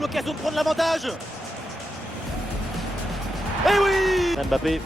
l'occasion de prendre l'avantage. Eh oui, Mbappé.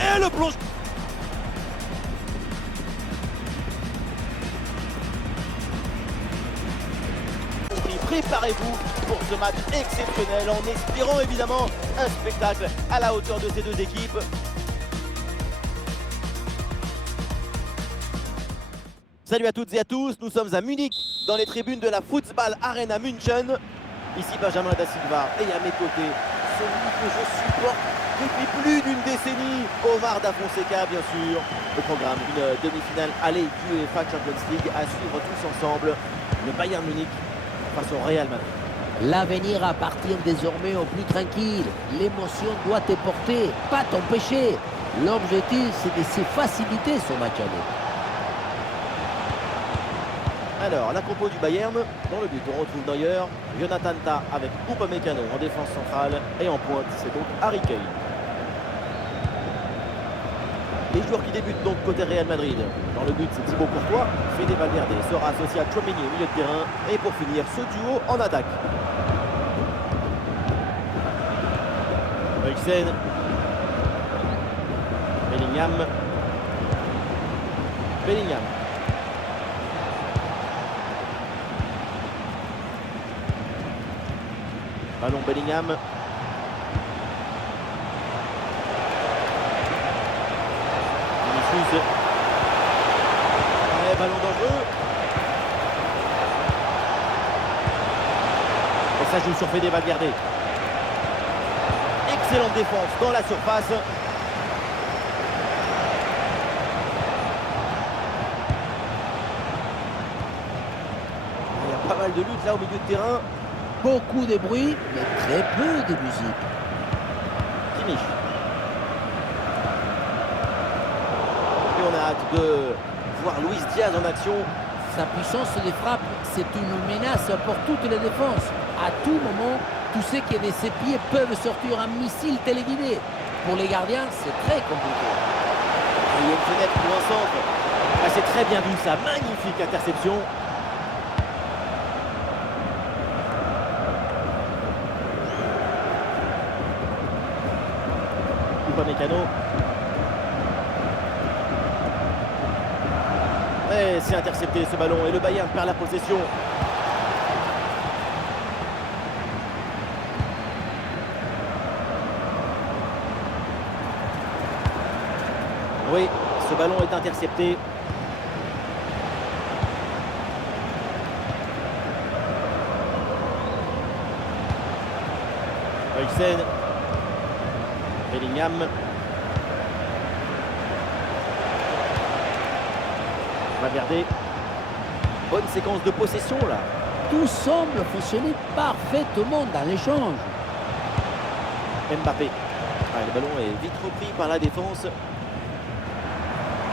Et le plonge. Préparez-vous pour ce match exceptionnel en espérant évidemment un spectacle à la hauteur de ces deux équipes. Salut à toutes et à tous, nous sommes à Munich, dans les tribunes de la Fußball Arena München. Ici Benjamin Da Silva et à mes côtés, celui que je supporte depuis plus d'une décennie, Omar Da Fonseca bien sûr. Le programme, une demi-finale aller du UEFA Champions League à suivre tous ensemble. Le Bayern Munich face au Real Madrid. L'avenir appartient désormais au plus tranquille. L'émotion doit te porter, pas t'empêcher. L'objectif, c'est de se faciliter son match aller. Alors, la compo du Bayern, dans le but, on retrouve Neuer, Jonathan Tah avec Upamecano en défense centrale et en pointe, c'est donc Harry Kane. Les joueurs qui débutent donc côté Real Madrid. Dans le but, c'est Thibaut Courtois. Fede Valverde sera associé à Tchouaméni au milieu de terrain. Et pour finir, ce duo en attaque. Eriksen. Bellingham. Bellingham. Ballon Bellingham. Et ballon dangereux. Et ça joue sur Fede Valverde. Excellente défense dans la surface. Il y a pas mal de lutte là au milieu de terrain. Beaucoup de bruit, mais très peu de musique. Kimmich. Et on a hâte de voir Luis Diaz en action. Sa puissance de frappe, c'est une menace pour toutes les défenses. À tout moment, tu sais que de ses pieds peuvent sortir un missile téléguidé. Pour les gardiens, c'est très compliqué. Et il y a une fenêtre pour un centre. Ah, c'est très bien vu ça, magnifique interception. Upamecano. Et c'est intercepté ce ballon et le Bayern perd la possession. Oui, ce ballon est intercepté. Eriksen. Bellingham. Valverde. Bonne séquence de possession là. Tout semble fonctionner parfaitement dans l'échange. Mbappé. Ah, le ballon est vite repris par la défense.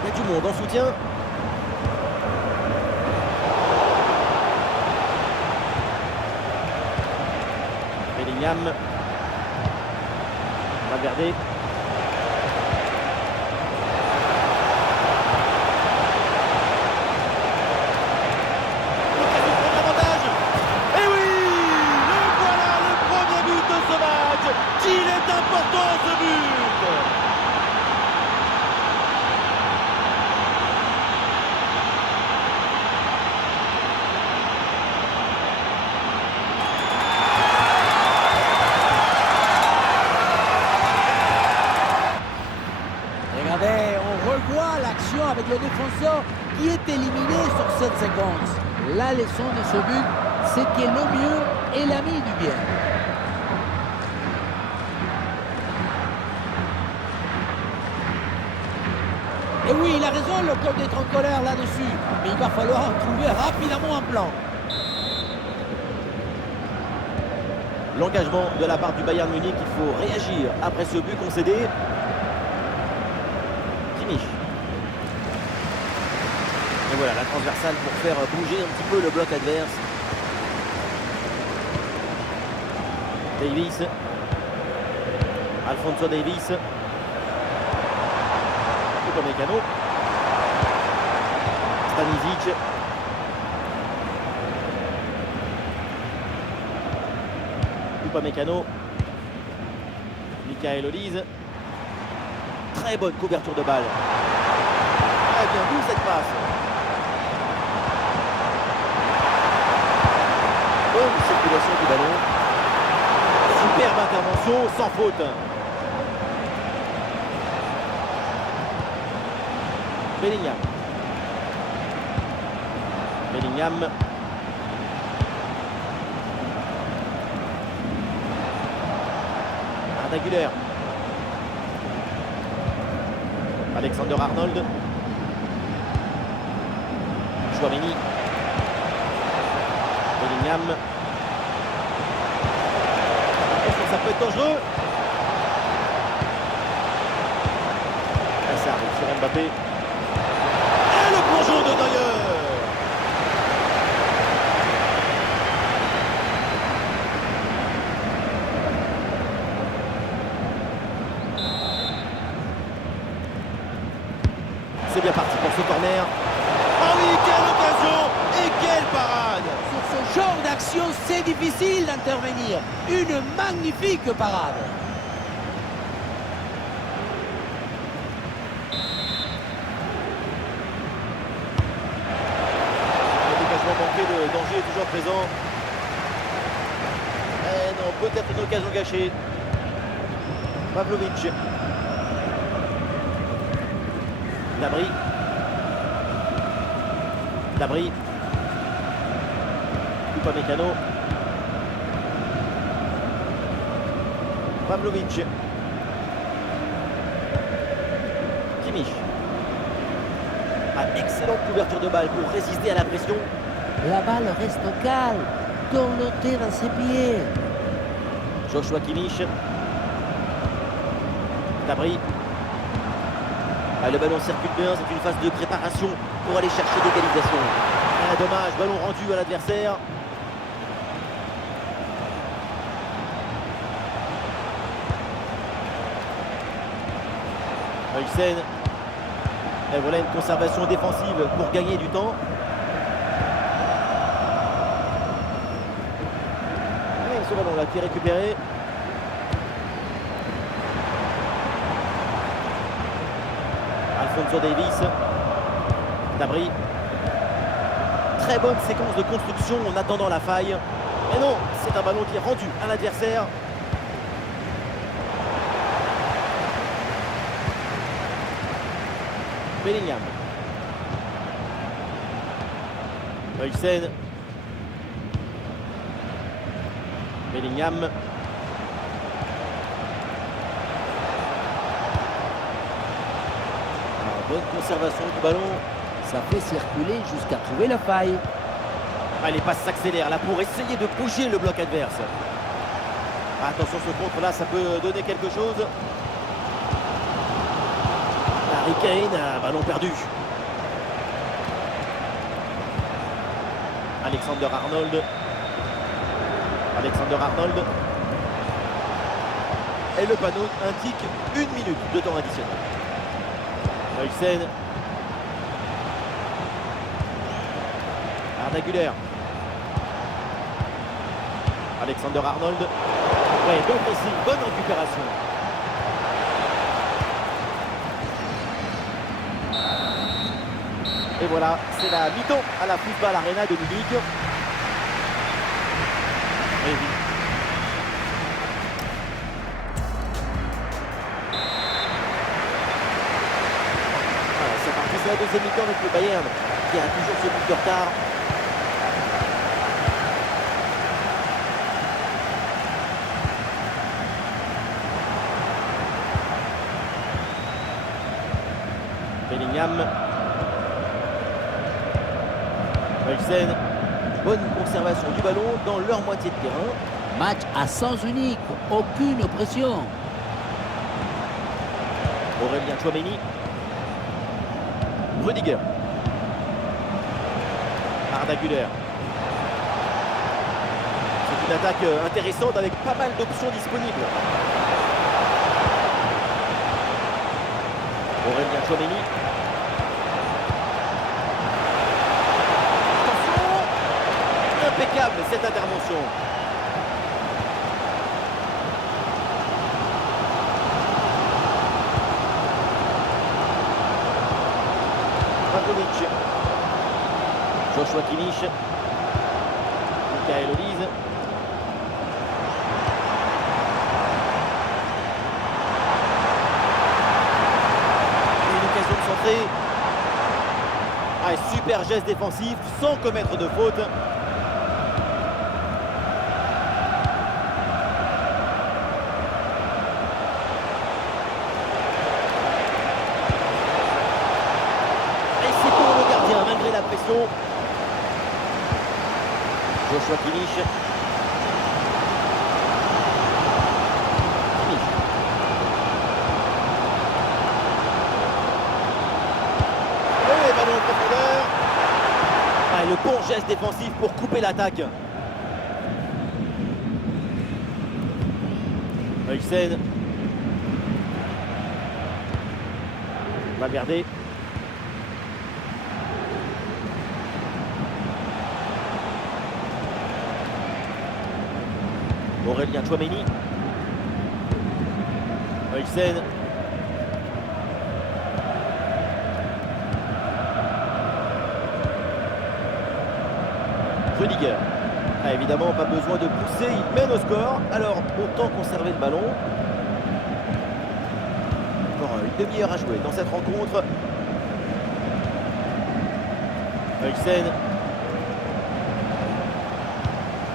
Il y a du monde en soutien. Bellingham. Valverde. Il est important ce but. Regardez, on revoit l'action avec le défenseur qui est éliminé sur cette séquence. La leçon de ce but, c'est que le mieux est l'ami du bien. Et oui, il a raison, le coach d'être en colère là-dessus. Mais il va falloir trouver rapidement un plan. L'engagement de la part du Bayern Munich, il faut réagir après ce but concédé. Kimmich. Et voilà, la transversale pour faire bouger un petit peu le bloc adverse. Davis. Alphonso Davis. Upamecano. Stanisic. Upamecano. Michael Olise. Très bonne couverture de balle. Très bien vu cette passe. Bonne circulation du ballon. Superbe intervention, sans faute. Bellingham. Bellingham. Arda Güler. Alexander Arnold. Chouameni. Bellingham. Attention, ça peut être dangereux. Et ça arrive sur Mbappé. Et le plongeon de Neuer. C'est bien parti pour ce corner. Ah oui, quelle occasion et quelle parade! Sur ce genre d'action, c'est difficile d'intervenir. Une magnifique parade. Le dégagement manqué, le danger est toujours présent. Eh non, peut-être une occasion gâchée. Pavlovic. Dabry. Dabry. Upamecano. Pavlovic. Kimmich. Excellente couverture de balle pour résister à la pression. La balle reste calme, dorlotée dans ses pieds. Joshua Kimmich. Dabry. Le ballon circule bien, c'est une phase de préparation pour aller chercher l'égalisation. Dommage, ballon rendu à l'adversaire. Huysen. Et voilà une conservation défensive pour gagner du temps. Et ce ballon là qui est récupéré. Alphonso Davies. Dabry. Très bonne séquence de construction en attendant la faille. Mais non, c'est un ballon qui est rendu à l'adversaire. Bellingham. Huysen. Bellingham. Bonne conservation du ballon. Ça fait circuler jusqu'à trouver la faille. Les passes s'accélèrent là pour essayer de bouger le bloc adverse. Attention, ce contre là, ça peut donner quelque chose. Harry Kane, ballon perdu. Alexander Arnold. Alexander Arnold. Et le panneau indique 1 minute de temps additionnel. Huysen. Arda Güler. Alexander Arnold. Ouais, bon pressing, bonne récupération. Et voilà, c'est la mi-temps à la Football Arena de Munich. Et oui. Voilà, c'est parti, c'est la deuxième mi-temps avec le Bayern qui a toujours ce but de retard. Bellingham. Huysen. Bonne conservation du ballon dans leur moitié de terrain. Match à sens unique, aucune pression. Aurélien Chouameni. Rudiger. Arda Güler. C'est une attaque intéressante avec pas mal d'options disponibles. Aurélien Chouameni. Impeccable cette intervention. Pavlovic. Joshua Kimmich. Michael Olise. Une occasion de centrer. Ah, super geste défensif sans commettre de faute. Malgré la pression. Joshua Kimmich. Et ballon en profondeur. Ah, et le bon geste défensif pour couper l'attaque. Huysen. Valverde. Aurélien Tchouaméni. Huysen. Rudiger. Ah, évidemment, pas besoin de pousser, il mène au score. Alors, autant conserver le ballon. Encore une demi-heure à jouer dans cette rencontre. Huysen.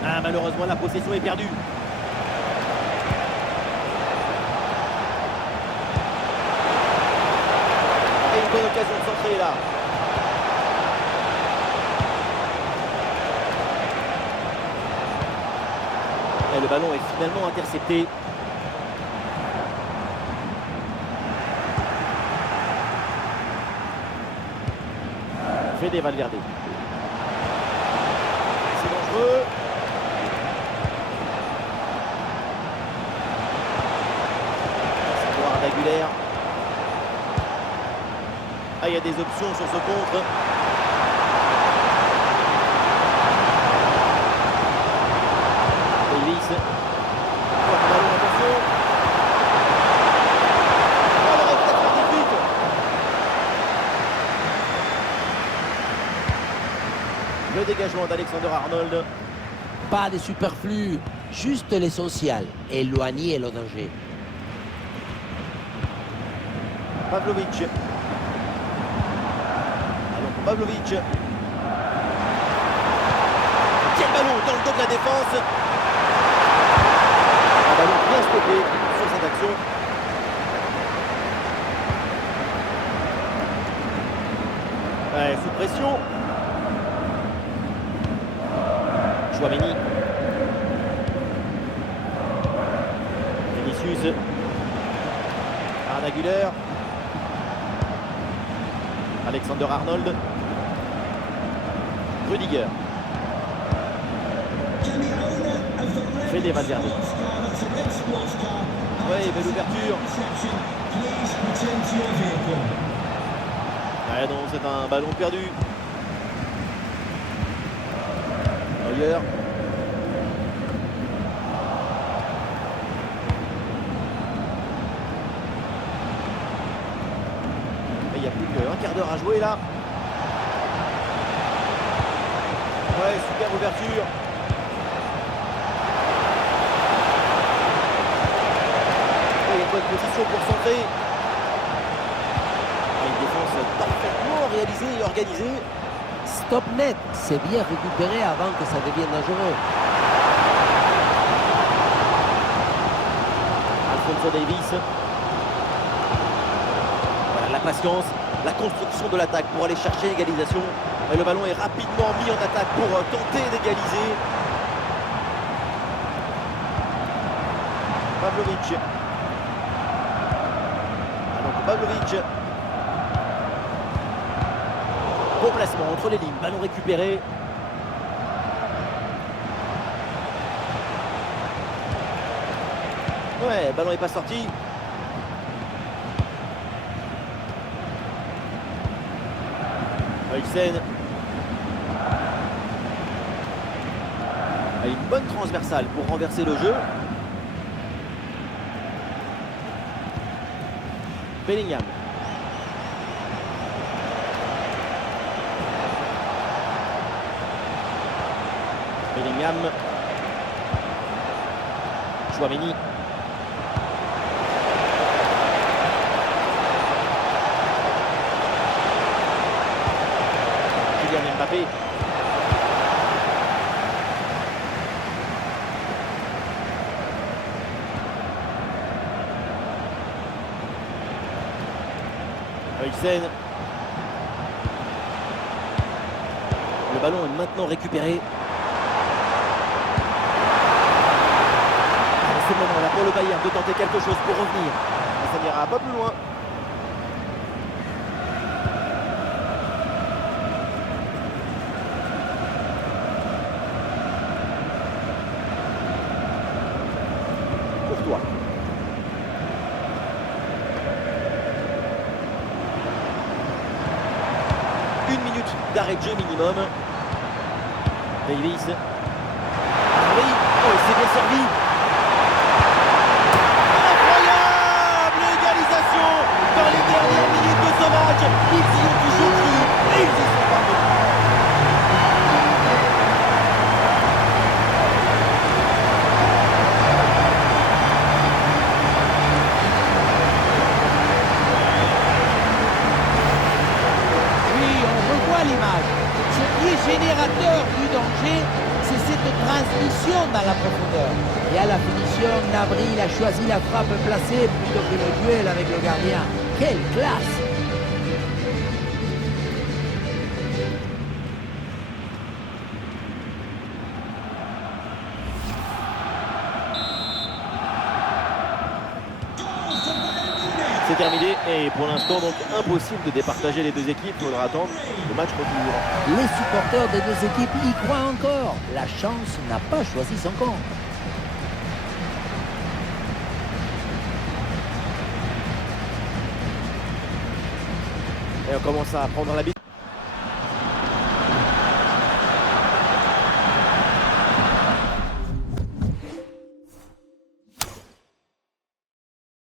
Ah, malheureusement, la possession est perdue. Et une bonne occasion de centrer là. Et le ballon est finalement intercepté. Fede Valverde. C'est dangereux. D'Aguilera. Ah, il y a des options sur ce contre. Davis. Ballon, attention. Oh, le réflexe magnifique. Le dégagement d'Alexander Arnold. Pas de superflu, juste l'essentiel, éloigner le danger. Pavlovic. Alors Pavlovic. Quel ballon dans le dos de la défense. Un ballon bien stoppé sur cette action. Ouais, sous pression. Tchouaméni. Vinicius. Arda Güler. Alexander Arnold. Rudiger. Fede Valverde. Ouais, belle ouverture. Ouais, non, c'est un ballon perdu. Neuer. Il n'y a plus qu'un quart d'heure à jouer là. Ouais, super ouverture. Il y a une bonne position pour centrer. Une défense parfaitement réalisée et organisée. Stop net, c'est bien récupéré avant que ça devienne dangereux. Alphonso Davies. Voilà la patience, la construction de l'attaque pour aller chercher l'égalisation. Et le ballon est rapidement mis en attaque pour tenter d'égaliser. Pavlovic. Alors Pavlovic. Bon placement entre les lignes, ballon récupéré. Ouais, ballon n'est pas sorti. Huysen. Et une bonne transversale pour renverser le jeu. Bellingham. Bellingham. Chouameni. Kylian Mbappé. Huysen. Le ballon est maintenant récupéré. C'est le moment là pour le Bayern de tenter quelque chose pour revenir. Mais ça n'ira pas plus loin. Courtois. Une minute d'arrêt de jeu minimum. Davis. Oui, oh, il s'est bien servi. Incroyable égalisation dans les dernières minutes de ce match. Ils y ont toujours cru et ils y sont parvenus. L'image. Ce qui est générateur du danger, c'est cette transmission dans la profondeur. Et à la finition, Gnabry il a choisi la frappe placée plutôt que le duel avec le gardien. Quelle classe! C'est terminé et pour l'instant donc impossible de départager les deux équipes. Il faudra attendre le match retour. Les supporters des deux équipes y croient encore. La chance n'a pas choisi son camp. Et on commence à prendre l'habitude.